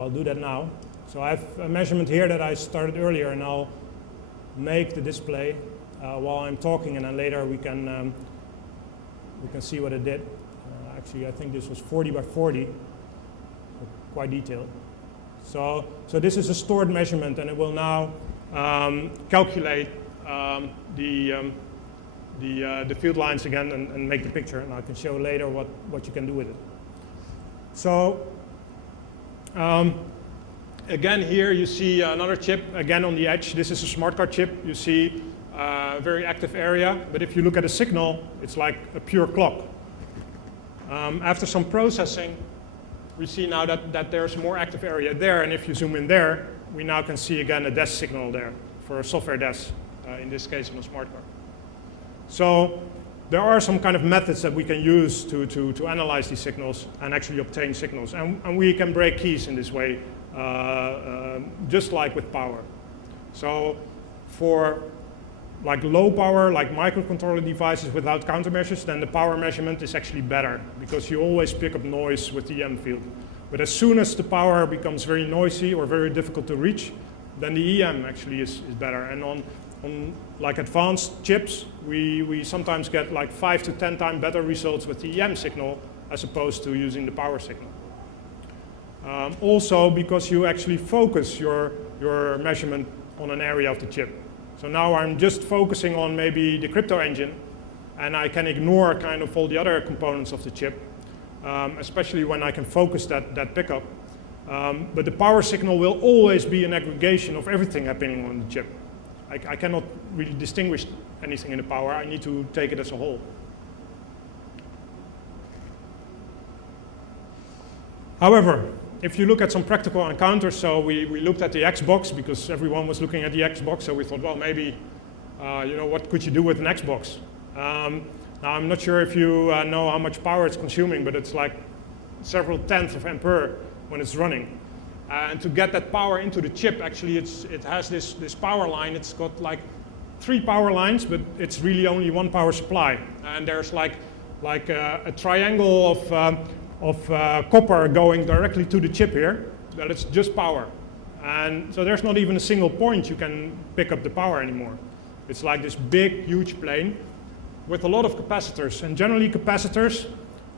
I'll do that now. So I have a measurement here that I started earlier, and I'll make the display while I'm talking, and then later we can see what it did. Actually, I think this was 40 by 40, quite detailed. So this is a stored measurement, and it will now calculate the field lines again and make the picture, and I can show later what you can do with it. So again, here you see another chip, again on the edge. This is a smart card chip. You see a very active area, but if you look at a signal, it's like a pure clock. After some processing, we see now that there's more active area there, and if you zoom in there, we now can see again a DES signal there for a software DES, in this case on a smart card. So there are some kind of methods that we can use to analyze these signals and actually obtain signals, and we can break keys in this way, just like with power. So for like low power, like microcontroller devices without countermeasures, then the power measurement is actually better because you always pick up noise with the EM field. But as soon as the power becomes very noisy or very difficult to reach, then the EM actually is better. And on like advanced chips, we sometimes get like 5 to 10 times better results with the EM signal as opposed to using the power signal. Also because you actually focus your measurement on an area of the chip. So now I'm just focusing on maybe the crypto engine, and I can ignore kind of all the other components of the chip, especially when I can focus that pickup. But the power signal will always be an aggregation of everything happening on the chip. I cannot really distinguish anything in the power. I need to take it as a whole. However, if you look at some practical encounters, so we looked at the Xbox because everyone was looking at the Xbox, so we thought, well, maybe, what could you do with an Xbox? Now, I'm not sure if you know how much power it's consuming, but it's like several tenths of ampere when it's running. And to get that power into the chip, actually, it has this power line. It's got like 3 power lines, but it's really only 1 power supply. And there's like a triangle of copper going directly to the chip here, that it's just power. And so there's not even a single point you can pick up the power anymore. It's like this big, huge plane with a lot of capacitors. And generally capacitors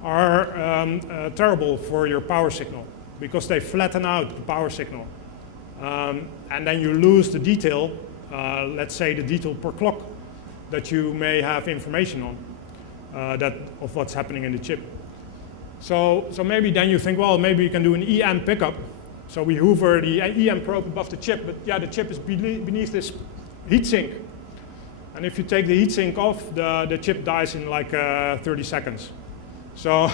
are terrible for your power signal because they flatten out the power signal. And then you lose the detail, let's say the detail per clock that you may have information on, of what's happening in the chip. So maybe then you think, well, maybe you can do an EM pickup. So we hover the EM probe above the chip, but yeah, the chip is beneath this heatsink. And if you take the heatsink off, the chip dies in like 30 seconds. So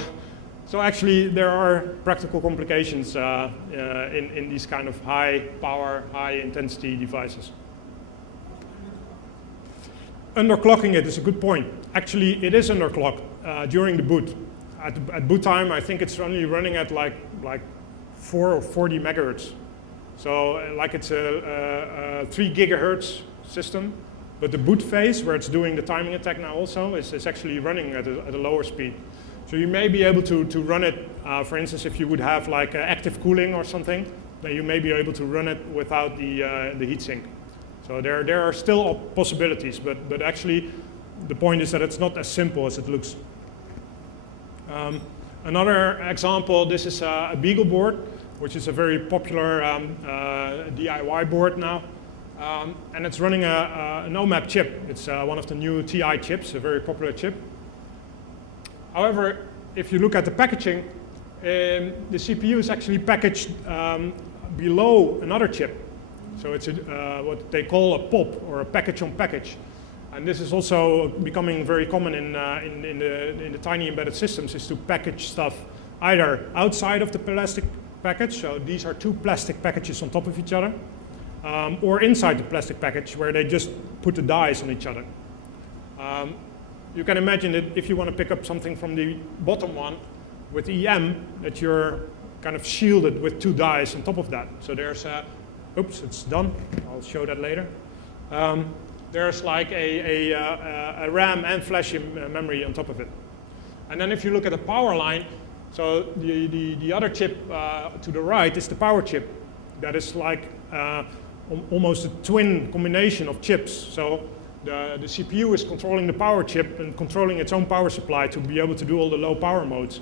actually there are practical complications in these kind of high power, high intensity devices. Underclocking it is a good point. Actually, it is underclocked during the boot. At boot time, I think it's only running at like 4 or 40 megahertz. So like it's a 3 gigahertz system, but the boot phase, where it's doing the timing attack now also, is actually running at a lower speed. So you may be able to run it, for instance, if you would have like active cooling or something, then you may be able to run it without the heatsink. So there are still possibilities, but actually the point is that it's not as simple as it looks. Another example, this is a Beagleboard, which is a very popular DIY board now. And it's running an OMAP chip. It's one of the new TI chips, a very popular chip. However, if you look at the packaging, the CPU is actually packaged below another chip. So it's what they call a POP, or a package on package. And this is also becoming very common in the tiny embedded systems, is to package stuff either outside of the plastic package, so these are 2 plastic packages on top of each other, or inside the plastic package where they just put the dies on each other. You can imagine that if you want to pick up something from the bottom one with EM, that you're kind of shielded with 2 dies on top of that. So there's oops, it's done. I'll show that later. There's like a RAM and flash memory on top of it. And then if you look at the power line, So the other chip to the right is the power chip. That is like almost a twin combination of chips. So the CPU is controlling the power chip and controlling its own power supply to be able to do all the low power modes.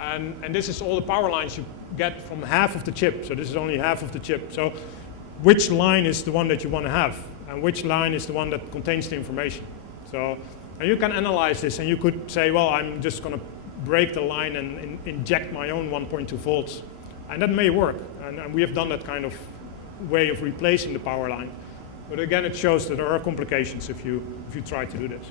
And this is all the power lines you get from half of the chip. So this is only half of the chip. So which line is the one that you want to have? And which line is the one that contains the information? So, and you can analyze this, and you could say, well, I'm just going to break the line and inject my own 1.2 volts. And that may work. And we have done that kind of way of replacing the power line. But again, it shows that there are complications if you try to do this.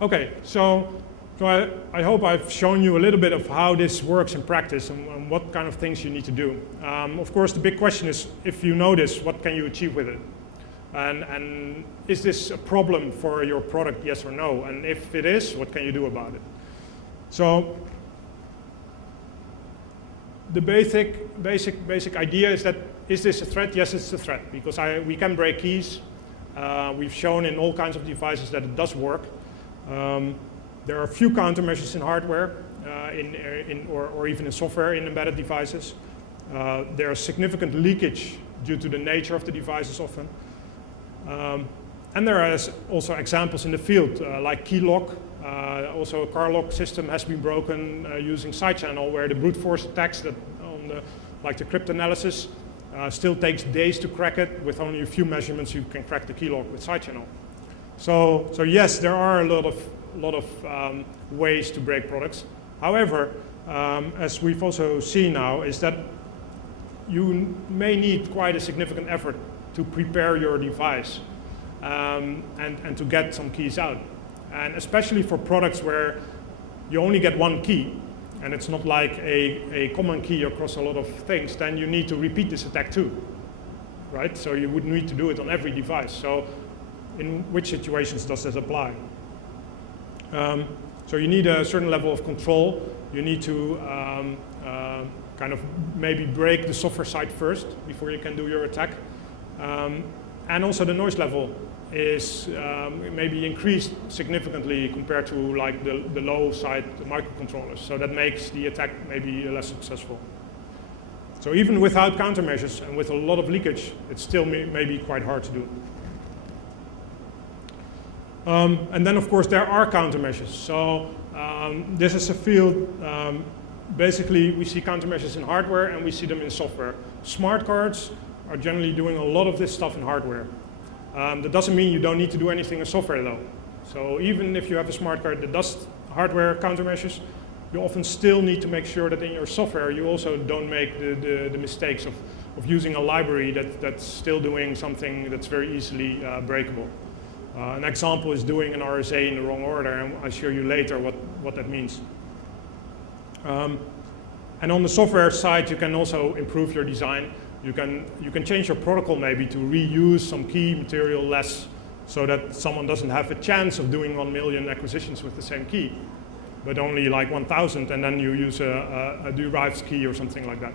Okay, so I hope I've shown you a little bit of how this works in practice and what kind of things you need to do. Of course, the big question is, if you know this, what can you achieve with it? And is this a problem for your product, yes or no? And if it is, what can you do about it? So the basic idea is that, is this a threat? Yes, it's a threat, because we can break keys. We've shown in all kinds of devices that it does work. There are a few countermeasures in hardware or even in software in embedded devices. There is significant leakage due to the nature of the devices often. And there are also examples in the field, like key lock. Also a car lock system has been broken using side channel, where the brute force attacks that like the cryptanalysis still takes days to crack it. With only a few measurements, you can crack the key lock with side channel. So yes, there are a lot of ways to break products. However, as we've also seen now, is that you may need quite a significant effort to prepare your device and to get some keys out. And especially for products where you only get one key, and it's not like a common key across a lot of things, then you need to repeat this attack too, right? So you would need to do it on every device. So in which situations does this apply? So you need a certain level of control. You need to kind of maybe break the software side first before you can do your attack. And also the noise level is maybe increased significantly compared to like the low side microcontrollers. So that makes the attack maybe less successful. So even without countermeasures and with a lot of leakage, it still may be quite hard to do. And then, of course, there are countermeasures. So this is a field, basically, we see countermeasures in hardware and we see them in software. Smart cards are generally doing a lot of this stuff in hardware. That doesn't mean you don't need to do anything in software, though. So even if you have a smart card that does hardware countermeasures, you often still need to make sure that in your software you also don't make the mistakes of using a library that's still doing something that's very easily breakable. An example is doing an RSA in the wrong order, and I'll show you later what that means. And on the software side, you can also improve your design. You can change your protocol maybe to reuse some key material less, so that someone doesn't have a chance of doing 1 million acquisitions with the same key, but only like 1,000, and then you use a derived key or something like that.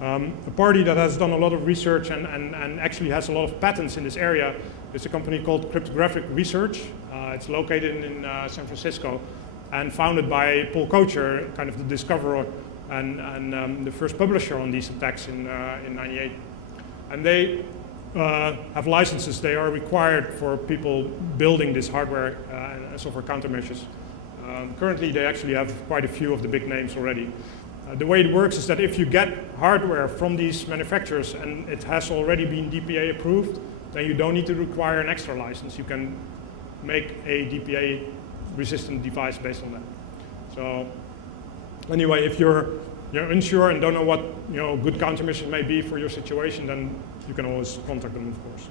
A party that has done a lot of research and actually has a lot of patents in this area is a company called Cryptographic Research. It's located in San Francisco and founded by Paul Kocher, kind of the discoverer and the first publisher on these attacks in '98. And they have licenses. They are required for people building this hardware and software countermeasures. Currently, they actually have quite a few of the big names already. The way it works is that if you get hardware from these manufacturers and it has already been DPA approved, then you don't need to require an extra license. You can make a DPA resistant device based on that. So anyway, if you're unsure and don't know what good countermeasures may be for your situation, then you can always contact them, of course.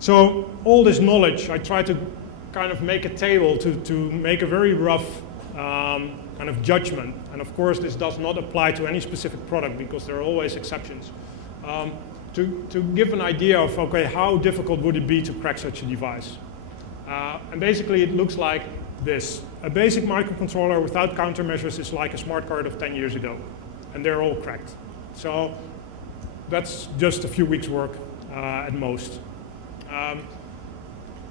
So all this knowledge, I try to kind of make a table to make a very rough kind of judgment. And of course, this does not apply to any specific product because there are always exceptions. To give an idea of, okay, how difficult would it be to crack such a device? And basically, it looks like this. A basic microcontroller without countermeasures is like a smart card of 10 years ago, and they're all cracked. So that's just a few weeks' work at most.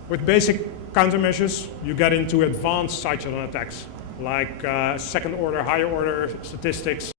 With basic countermeasures, you get into advanced side channel attacks, like second order, higher order statistics.